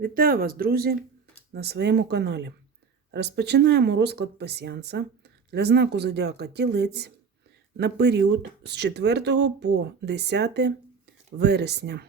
Вітаю вас, друзі, на своєму каналі. Розпочинаємо розклад пасіанса для знаку Зодіака Тілець на період з 4 по 10 вересня.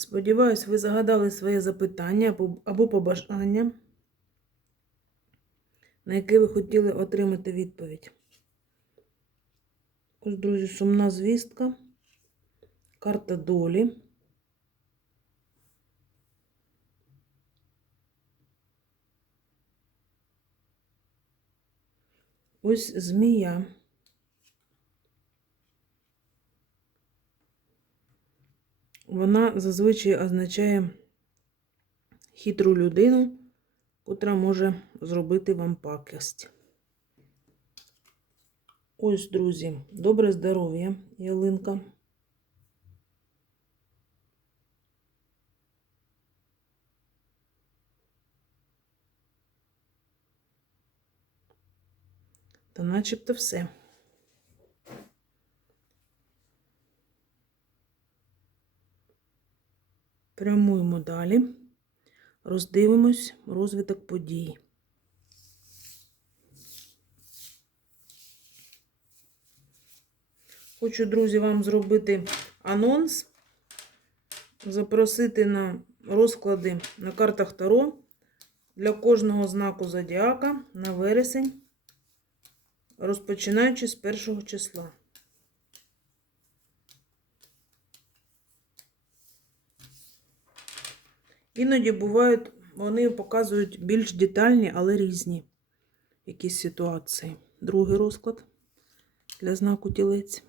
Сподіваюсь, ви загадали своє запитання або- побажання, на яке ви хотіли отримати відповідь. Ось, друзі, сумна звістка, карта долі. Ось змія. Вона зазвичай означає хитру людину, котра може зробити вам пакость. Ось, друзі, добре здоров'я, ялинка. Та начебто все. Прямуємо далі. Роздивимось розвиток подій. Хочу, друзі, вам зробити анонс, запросити на розклади на картах Таро для кожного знаку зодіака на вересень, розпочинаючи з першого числа. Іноді бувають, вони показують більш детальні, але різні якісь ситуації. Другий розклад для знаку тілець.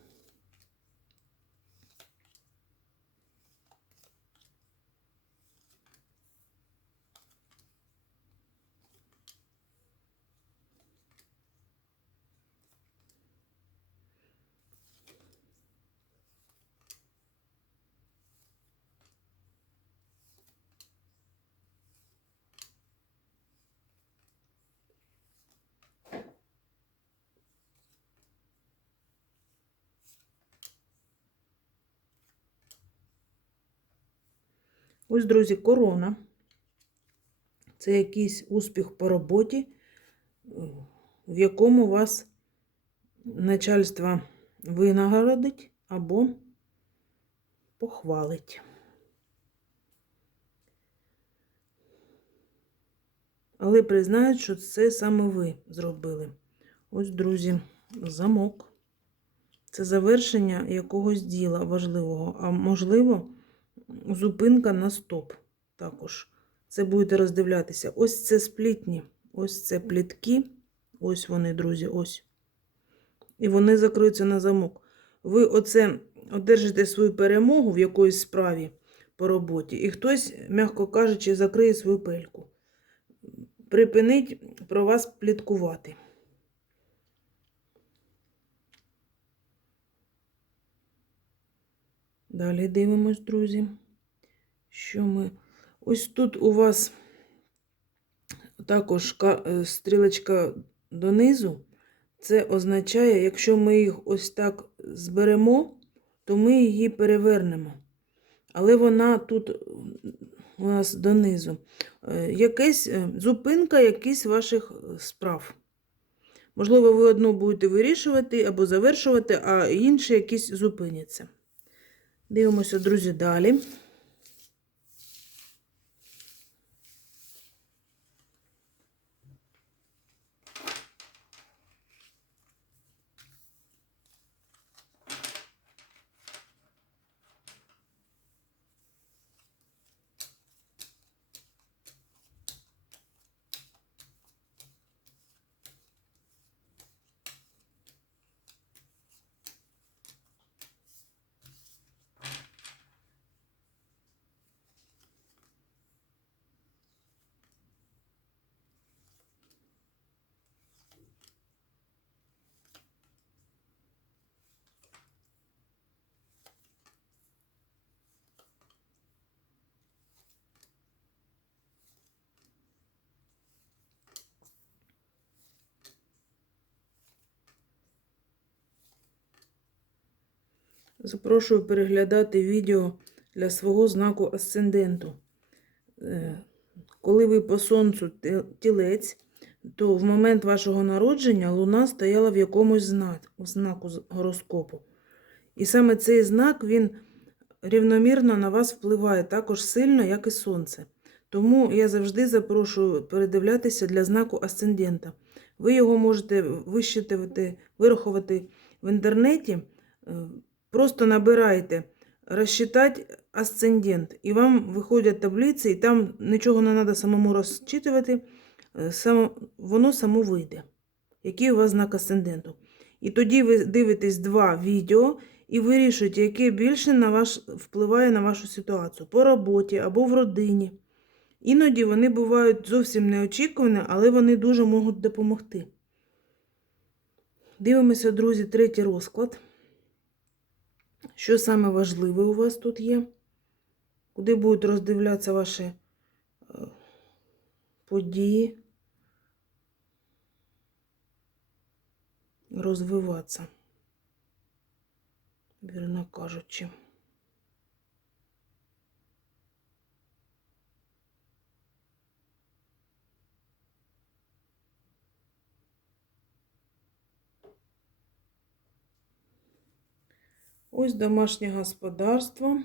Ось, друзі, корона. Це якийсь успіх по роботі, в якому вас начальство винагородить або похвалить. Але признають, що це саме ви зробили. Ось, друзі, замок. Це завершення якогось діла важливого, а можливо, зупинка на стоп також. Це будете роздивлятися. Ось це сплітні, ось це плітки. Ось вони, друзі, ось. І вони закриються на замок. Ви оце одержите свою перемогу в якоїсь справі по роботі, і хтось, м'яко кажучи, закриє свою пельку. Припинить про вас пліткувати. Далі дивимось, друзі. Що ми. Ось тут у вас також е, стрілочка донизу. Це означає, якщо ми їх ось так зберемо, то ми її перевернемо. Але вона тут у нас донизу. Е, Якась е, зупинка якісь ваших справ. Можливо, ви одну будете вирішувати або завершувати, а інші якісь зупиняться. Дивимося, друзі, далі. Запрошую переглядати відео для свого знаку асценденту. Е, Коли ви по сонцю тілець, то в момент вашого народження луна стояла в якомусь знак, знаку гороскопу. І саме цей знак він рівномірно на вас впливає також сильно, як і сонце. Тому я завжди запрошую передивлятися для знаку асцендента. Ви його можете вищитувати, вирахувати в інтернеті. Просто набирайте розчитати асцендент, і вам виходять таблиці, і там нічого не треба самому розчитувати, само, воно само вийде, який у вас знак асценденту. І тоді ви дивитесь два відео і вирішуєте, яке більше на ваш, впливає на вашу ситуацію по роботі або в родині. Іноді вони бувають зовсім неочікувані, але вони дуже можуть допомогти. Дивимося, друзі, третій розклад. Що саме важливе у вас тут є? Куди будуть роздивлятися ваші е, події? Розвиватися, вірно кажучи. Ось домашнє господарство.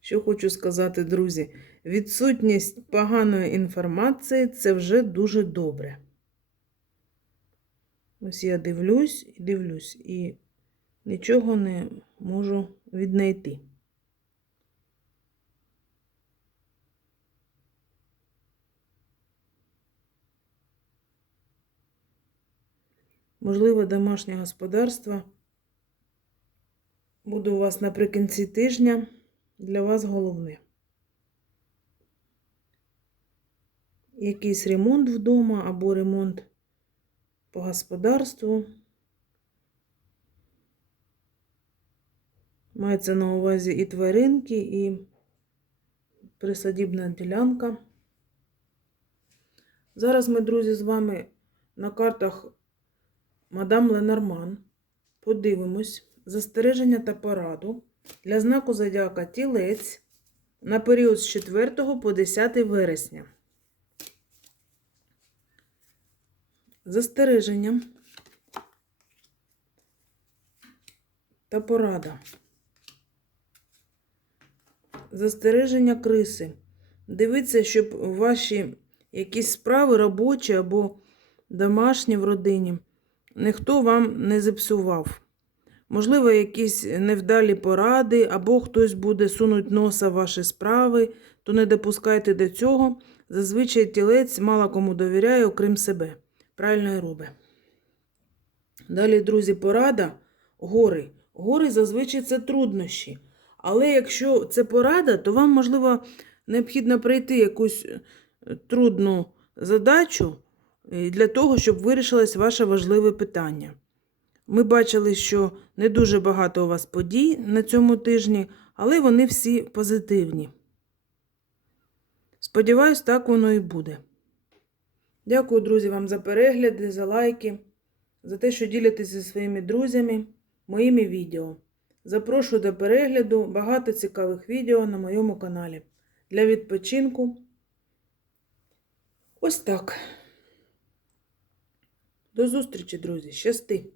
Що хочу сказати, друзі, відсутність поганої інформації це вже дуже добре. Ось я дивлюсь і дивлюсь, і нічого не можу віднайти. Можливо, домашнє господарство буде у вас наприкінці тижня для вас головне. Якийсь ремонт вдома або ремонт по господарству. Мається на увазі і тваринки, і присадібна ділянка. Зараз ми, друзі, з вами на картах Мадам Ленорман подивимось застереження та пораду для знаку зодіака Тілець на період з 4 по 10 вересня. Застереження та порада. Застереження криси. Дивіться, щоб ваші якісь справи робочі або домашні в родині ніхто вам не зіпсував. Можливо, якісь невдалі поради, або хтось буде сунуть носа в ваші справи, то не допускайте до цього. Зазвичай тілець мало кому довіряє, окрім себе. Правильно і робить. Далі, друзі, порада гори. Гори зазвичай це труднощі. Але якщо це порада, то вам, можливо, необхідно пройти якусь е, трудну задачу для того, щоб вирішилось ваше важливе питання. Ми бачили, що не дуже багато у вас подій на цьому тижні, але вони всі позитивні. Сподіваюсь, так воно і буде. Дякую, друзі, вам за перегляди, за лайки, за те, що ділитеся зі своїми друзями моїми відео. Запрошую до перегляду багато цікавих відео на моєму каналі. Для відпочинку. Ось так. До зустрічі, друзі. Щасти!